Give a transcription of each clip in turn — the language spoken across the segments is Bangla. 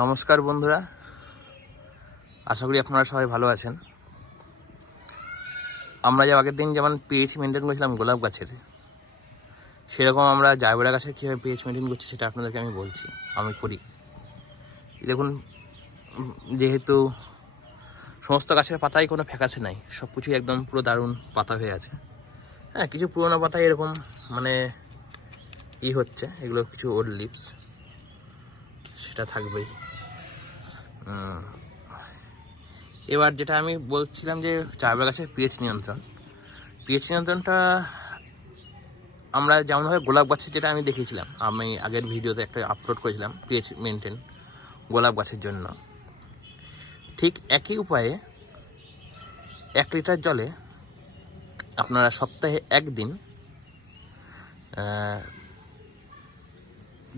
নমস্কার বন্ধুরা, আশা করি আপনারা সবাই ভালো আছেন। আমরা যে আগের দিন যেমন পিএইচ মেনটেন করেছিলাম গোলাপ গাছের, সেরকম আমরা জারবেরা গাছের কীভাবে পিএইচ মেনটেন করছি সেটা আপনাদেরকে আমি বলছি। আমি করি দেখুন, যেহেতু সমস্ত গাছের পাতায় কোনো ফ্যাকাসে নাই, সব কিছুই একদম পুরো দারুণ পাতা হয়ে আছে। হ্যাঁ, কিছু পুরোনো পাতায় এরকম মানে হচ্ছে, এগুলো কিছু ওল্ড লিভস, সেটা থাকবেই। এবার যেটা আমি বলছিলাম যে জারবেরা গাছের পিএইচ নিয়ন্ত্রণটা আমরা যেমনভাবে গোলাপ গাছের যেটা আমি দেখিয়েছিলাম, আমি আগের ভিডিওতে একটা আপলোড করেছিলাম পিএইচ মেনটেন গোলাপ গাছের জন্য, ঠিক একই উপায়ে 1 লিটার জলে আপনারা সপ্তাহে একদিন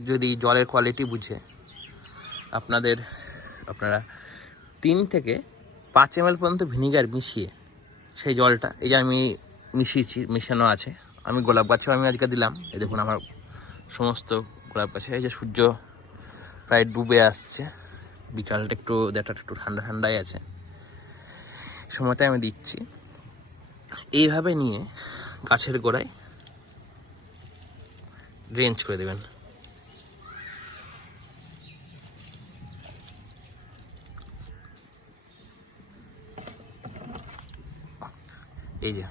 যদি জলের কোয়ালিটি বুঝে আপনারা 3 থেকে 5 ml পর্যন্ত ভিনিগার মিশিয়ে সেই জলটা, এই যে আমি মিশানো আছে, আমি গোলাপ গাছেও আমি আজকে দিলাম। এই দেখুন আমার সমস্ত গোলাপ গাছে, এই যে সূর্য প্রায় ডুবে আসছে, বিকালটা একটু ঠান্ডাই আছে, সময়তে আমি দিচ্ছি। এইভাবে নিয়ে গাছের গোড়ায় ড্রেঞ্চ করে দেবেন। এই যে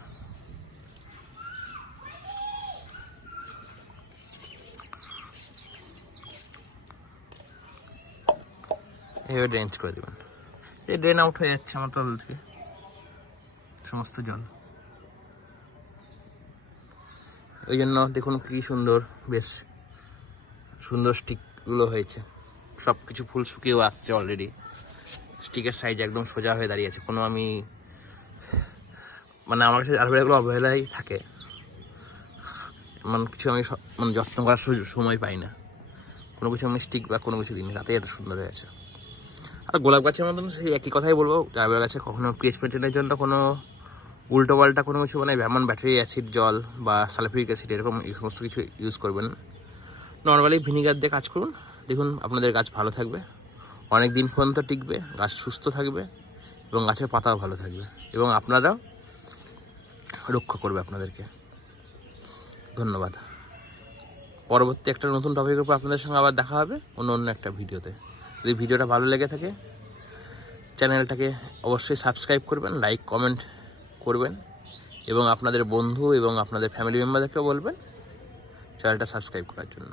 এইভাবে ড্রেঞ্চ করে দেবেন। এই ড্রেন আউট হয়ে যাচ্ছে আমার তল থেকে সমস্ত জল। ওই জন্য দেখুন কি সুন্দর, বেশ সুন্দর স্টিকগুলো হয়েছে। সব কিছু ফুল শুকিয়েও আসছে অলরেডি, স্টিকের সাইজ একদম সোজা হয়ে দাঁড়িয়েছে। কোনো আমি মানে আমার কাছে জারবেরাগুলো অবহেলাই থাকে, এমন কিছু আমি মানে যত্ন করার সময় পাই না, কোনো কিছু আমি স্টিক বা কোনো কিছু দিইনি, তাতেই এত সুন্দর হয়েছে। আর গোলাপ গাছের মতন সেই একই কথাই বলবো, জারবেরা গাছে কখনো পিএইচ মেনটেনের জন্য কোনো উল্টো পাল্টা কোনো কিছু মানে যেমন ব্যাটারি অ্যাসিড জল বা সালফিউরিক অ্যাসিড এরকম এই সমস্ত কিছু ইউজ করবেন না। নর্মালি ভিনিগার দিয়ে কাজ করুন, দেখুন আপনাদের গাছ ভালো থাকবে, অনেক দিন পর্যন্ত টিকবে, গাছ সুস্থ থাকবে এবং গাছের পাতাও ভালো থাকবে, এবং আপনারাও রক্ষা করবে আপনাদেরকে। ধন্যবাদ। পরবর্তী একটা নতুন টপিকের উপর আপনাদের সঙ্গে আবার দেখা হবে অন্য একটা ভিডিওতে। যদি ভিডিওটা ভালো লেগে থাকে চ্যানেলটাকে অবশ্যই সাবস্ক্রাইব করবেন, লাইক কমেন্ট করবেন, এবং আপনাদের বন্ধু এবং আপনাদের ফ্যামিলি মেম্বারদেরকেও বলবেন চ্যানেলটা সাবস্ক্রাইব করার জন্য।